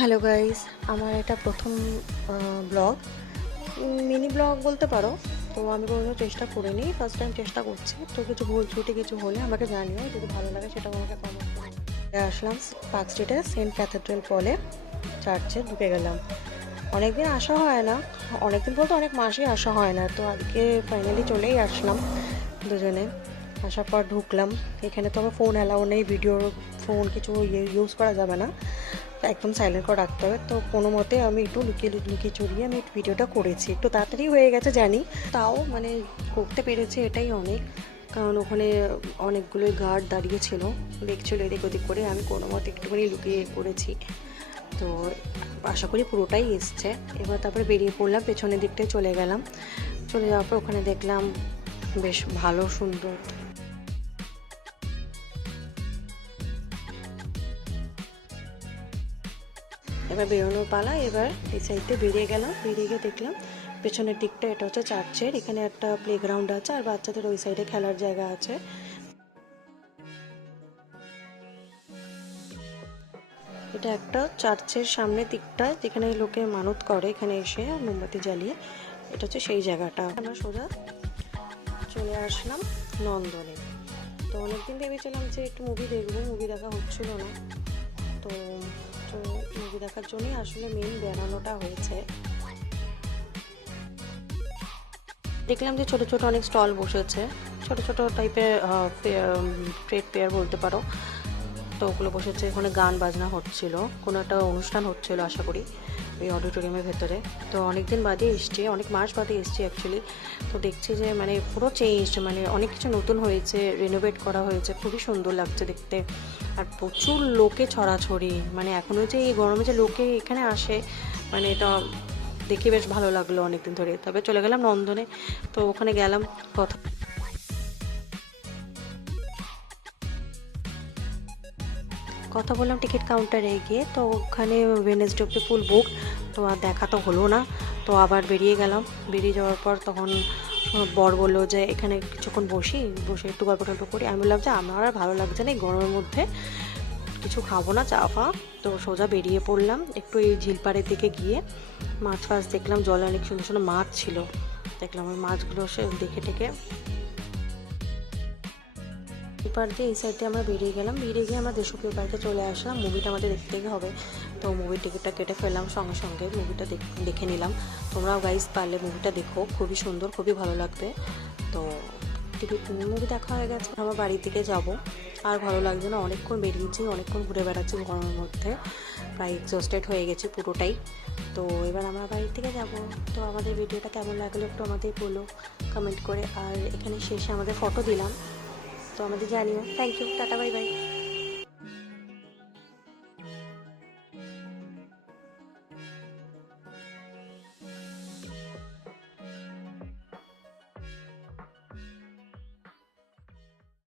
Hello guys, আমার এটা প্রথম ব্লগ, মিনি ব্লগ বলতে পারো। তো আমি কোনো চেষ্টা করিনি, ফার্স্ট টাইম চেষ্টা করছি। তো কিছু ভুল ত্রুটি কিছু হলে আমাকে জানিও, যদি ভালো লাগে সেটা আমাকে কমেন্ট করে। আসলাম পার্ক স্ট্রিটে সেন্ট ক্যাথেড্রাল পলে চার্চে ঢুকে গেলাম। অনেকদিন আসা হয় না, অনেকদিন বলতে অনেক মাসই আসা হয় না। তো আজকে ফাইনালি চলেই আসলাম দুজনে। আসার পর ঢুকলাম। এখানে তো আমার ফোন অ্যালাউ নেই, ভিডিওর ফোন কিছু ইউজ করা যাবে না, একদম সাইলেন্ট করে রাখতে হবে। তো কোনো মতে আমি একটু লুকিয়ে লুকিয়ে চুরিয়ে আমি ভিডিওটা করেছি। একটু তাড়াতাড়ি হয়ে গেছে জানি, তাও মানে করতে পেরেছি এটাই অনেক। কারণ ওখানে অনেকগুলোই গার্ড দাঁড়িয়েছিল, দেখছিল এদিক ওদিক করে। আমি কোনো মতে একটুখানি লুকিয়ে করেছি। তো আশা করি পুরোটাই এসছে। এবার তারপরে বেরিয়ে পড়লাম, পেছনের দিকটায় চলে গেলাম। চলে যাওয়ার পর ওখানে দেখলাম বেশ ভালো সুন্দর। এবার বেরোনোর পালা। এবার এই সাইডে বেরিয়ে গেলাম, বেরিয়ে গিয়ে দেখলাম পেছনের দিকটা এটা হচ্ছে চার্চের। এখানে একটা প্লেগ্রাউন্ড আছে আর বাচ্চাদের ওই সাইডে খেলার জায়গা আছে। এটা একটা চার্চের সামনের দিকটা, যেখানে লোকে মানত করে এখানে এসে মোমবাতি জ্বালিয়ে। এটা হচ্ছে সেই জায়গাটা। আমরা সোজা চলে আসলাম নন্দনে। তো অনেকদিন ভেবেছিলাম যে একটু মুভি দেখবো, মুভি দেখা হচ্ছিল না। তো মুভি দেখার জন্যই আসলে মেন বেড়ানোটা হয়েছে। দেখলাম যে ছোট ছোট অনেক স্টল বসেছে, ছোট ছোট টাইপের ট্রেড পেয়ার বলতে পারো। তো ওগুলো বসেছে, ওখানে গান বাজনা হচ্ছিল, কোনো একটা অনুষ্ঠান হচ্ছিল আশা করি ওই অডিটোরিয়ামের ভেতরে। তো অনেকদিন বাদে এসছি, অনেক মাস বাদে এসছি অ্যাকচুয়ালি। তো দেখছি যে মানে পুরো চেঞ্জড, মানে অনেক কিছু নতুন হয়েছে, রিনোভেট করা হয়েছে, খুবই সুন্দর লাগছে দেখতে। আর প্রচুর লোকে ছড়াছড়ি, মানে এখনও যে এই গরমে যে লোকে এখানে আসে, মানে এটা দেখে বেশ ভালো লাগলো অনেকদিন ধরে। তবে চলে গেলাম নন্দনে। তো ওখানে গেলাম, কথা কথা বললাম টিকিট কাউন্টারে গিয়ে। তো ওখানে ওয়েডনেসডে অব্দি ফুল বুক। তো আর দেখা তো হলো না। তো আবার বেরিয়ে গেলাম। বেরিয়ে যাওয়ার পর তখন বর বললো যে এখানে কিছুক্ষণ বসে একটু গল্প টল্প করি। আমি বললাম যে আমার আর ভালো লাগছে না এই গরমের মধ্যে, কিছু খাবো না, চা ফা। তো সোজা বেরিয়ে পড়লাম একটু এই ঝিলপাড়ের দিকে গিয়ে। মাছ ফাছ দেখলাম, জলে অনেক সুন্দর সুন্দর মাছ ছিল। দেখলাম ওই মাছগুলো সে দেখে টেকে এবার দিয়ে এই সাইড দিয়ে আমরা বেরিয়ে গেলাম। বেরিয়ে গিয়ে আমরা দেশপ্রিয় বাড়িতে চলে আসলাম। মুভিটা আমাদের দেখতে হবে। তো মুভির টিকিটটা কেটে ফেললাম, সঙ্গে সঙ্গে মুভিটা দেখে নিলাম। তোমরাও গাইজ পারলে মুভিটা দেখো, খুবই সুন্দর, খুবই ভালো লাগবে। তো টিকিট মুভি দেখা হয়ে গেছে, আমার বাড়ির দিকে যাব। আর ভালো লাগছে না, অনেকক্ষণ বেরিয়েছি, অনেকক্ষণ ঘুরে বেড়াচ্ছি গরমের মধ্যে, প্রায় এক্সস্টেড হয়ে গেছি পুরোটাই। তো এবার আমরা বাড়ির থেকে যাব। তো আমাদের ভিডিওটা কেমন লাগলো একটু আমাদের বলো কমেন্ট করে। আর এখানে শেষে আমাদের ফটো দিলাম, তো আমাদের জানিও। Thank you, tata, bye by.